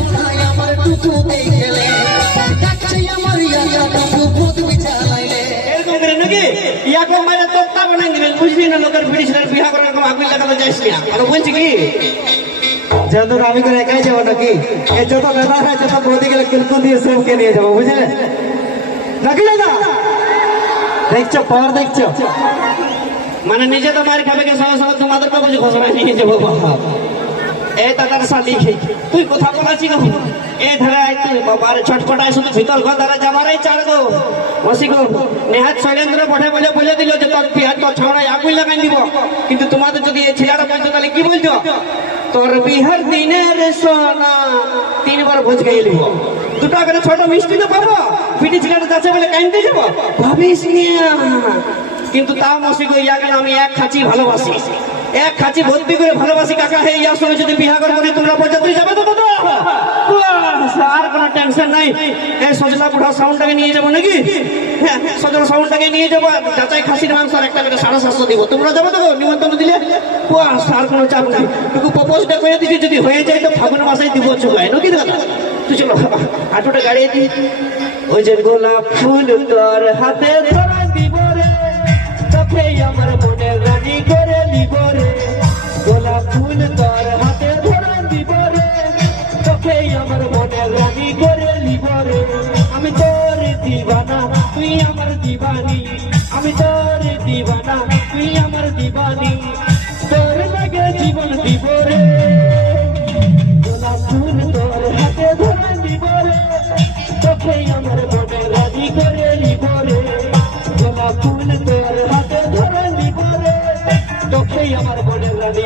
সোনাই আমার টুকু দেখলে ডাকছে আমার ইয়ায়া টুকু ভূত বিছানাইলে এরকম করে নাকি? ইয়াকে মাইরে তক্তা বানাই দিবেন বুঝবি না লোকের ব্রিটিশের বিয়া করার এরকম আগুন লাগাতে যাইস না। আর বলছি কি? যত আমি করে একাই যাব নাকি? যত ব্যাপার হয় যত বৌদি গেলে কিলকুল দিয়ে সবকে নিয়ে যাব বুঝলে? নাকি দাদা? দেখছ পর দেখছ। মানে নিজে তো মার খাবে কে সঙ্গে তোমাদেরকে বলছি ঘোষণা নিয়ে যাব। বাবা এ দাদার শালি তুই কথা বলাছি গো এ ধারা তুই বাবার ছটপটায় শুধু ভিতর ঘর ধারা যাবারই চাড় গো। বসি গো, নেহাত শৈলেন্দ্র পঠে বলে বলে দিল যে তোর বিহার তোর ছড়াই আগুন লাগাই দিব। কিন্তু তোমাদের যদি এই ছেলেটা বলছো তাহলে কি বলছো তোর বিহার দিনের সোনা, তিনবার ভোজ দিব। দুটো করে ছোট মিষ্টি তো পাবো। পিটি ছেলেটা যাচ্ছে বলে কাইনতে যাব? ভাবিস কিন্তু তা মসিক ইয়া কেন আমি এক খাঁচি ভালোবাসি। এক খাঁচি ভর্তি করে ভালোবাসি কাকা, হে ইয়ার সঙ্গে যদি বিহা করব না, তোমরা পর্যায়ে যাবে তো আর কোনো টেনশন নাই। এই সজলা বুড়া সাউন্ডটাকে নিয়ে যাব নাকি? হ্যাঁ সজলা সাউন্ডটাকে নিয়ে যাব যাচাই খাসির মাংস আর একটা সাড়ে সাতশো দিব। তোমরা যাবে তো নিমন্ত্রণ দিলে? আর কোনো চাপ নাই। টুকু প্রপোজটা করে দিচ্ছি যদি হয়ে যায় তো ফাগুন মাসেই দিব চুকায়, নাকি দাদা? তুই চলো আটোটা গাড়ি দি ওই যে গোলাপ ফুল তোর হাতে ধরা দিব রে রানী নিব রে গোলাপ ফুল তোর হাতে ধরা দিব রে তোকে আমার মনে রানী করে নিব রে আমি তোর দিবানা, তুই আমার দিবানি। আমি তোর দিবানা, তুই আমার দিবানি। তোর লাগে জীবন দিব রে।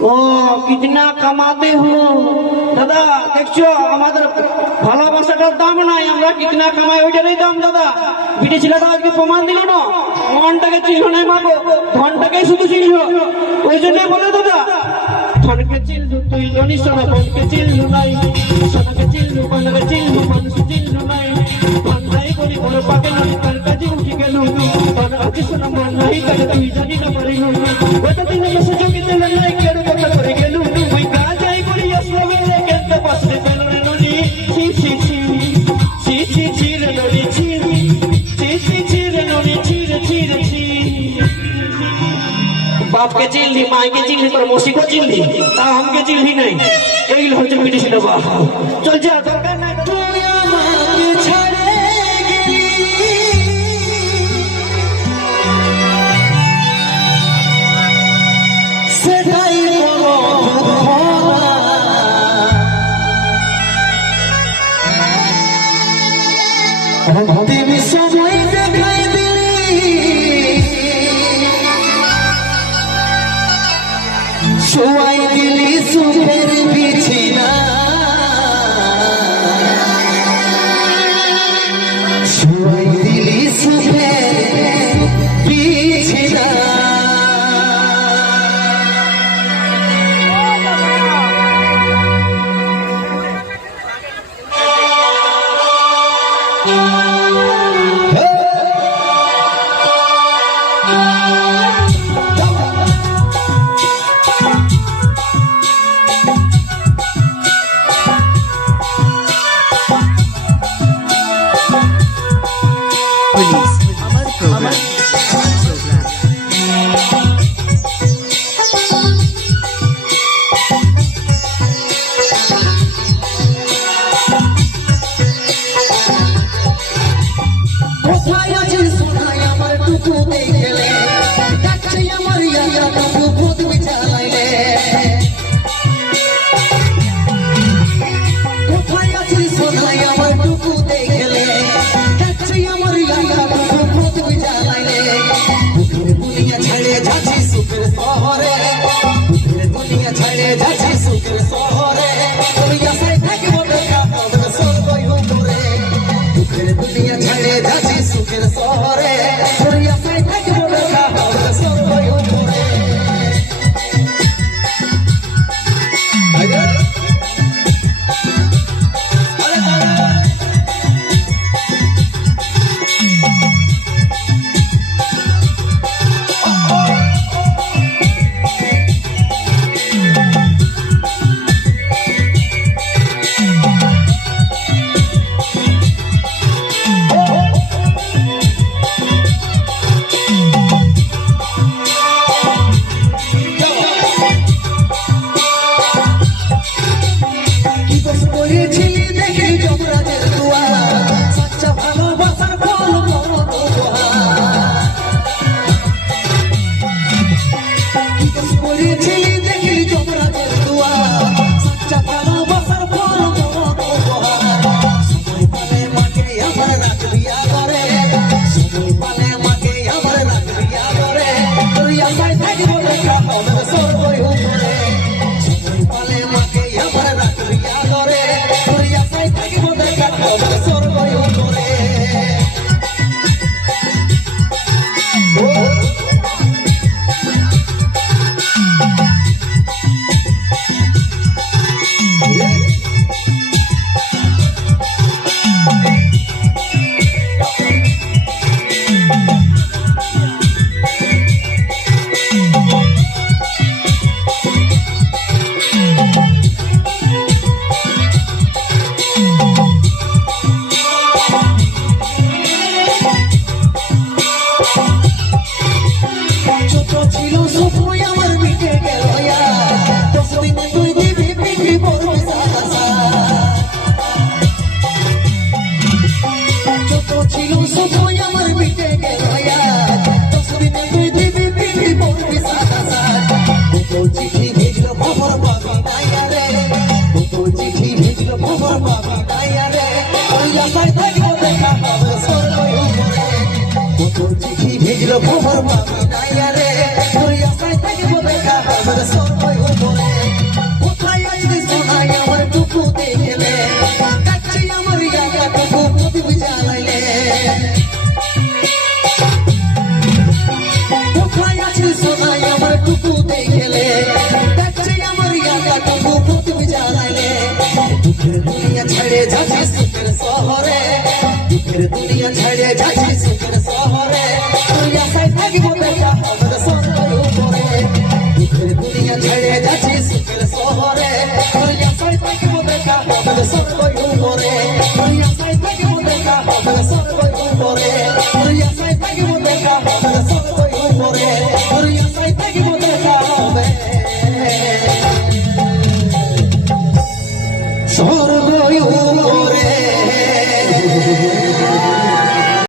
ও, কিতনা কামাতে হো দাদা, দেখছ, আমাদের ভালোবাসাটার দাম নাই, আমরা কিতনা কামাই, ওইটারই দাম, দাদা। বিটি ছেলেটা আজকে প্রমাণ দিল না। মনটাকে চিহ্ন নাই মাগো ধনটাকে শুধু চিহ্ন। ওই জন্যই বলে, দাদা, ধনকে চিহ্ন তুই জানিস না ধনকে চিহ্ন নাই। সোনাকে চিহ্ন কনকে চিহ্ন মানুষ চিহ্ন নাই। ধনটাই করি বড় পাকে নাই তার কাজে উঠি গেল। ধন সোনা মন নাই তুই জানি না। পারিল বাপকে চিনলি মাকে চিনলি তোর মসিকে চিনলি তা আমাকে চিনলি নাই। এই হচ্ছে ব্রিটিশ নেবা দিলি সুখের বিছিনা। ছিল ভোর পাবি নাইয়া রে তোর আশায় থাকিব বেকা হবে সময় উপরে কোথায় আছিস সোনাই আমার টুকু দেখলে? কাছে আমার ইয়াকা টুকু প্রদীপ জ্বালাইলে। কোথায় আছিস সোনাই আমার টুকু দেখলে? কাছে আমার ইয়াকা টুকু প্রদীপ জ্বালাইলে। দুঃখের দুনিয়া ছেড়ে যাচ্ছিস সুখের শহরে। দুঃখের দুনিয়া ছেড়ে যাচ্ছিস সুখের Yes, I thank you for better.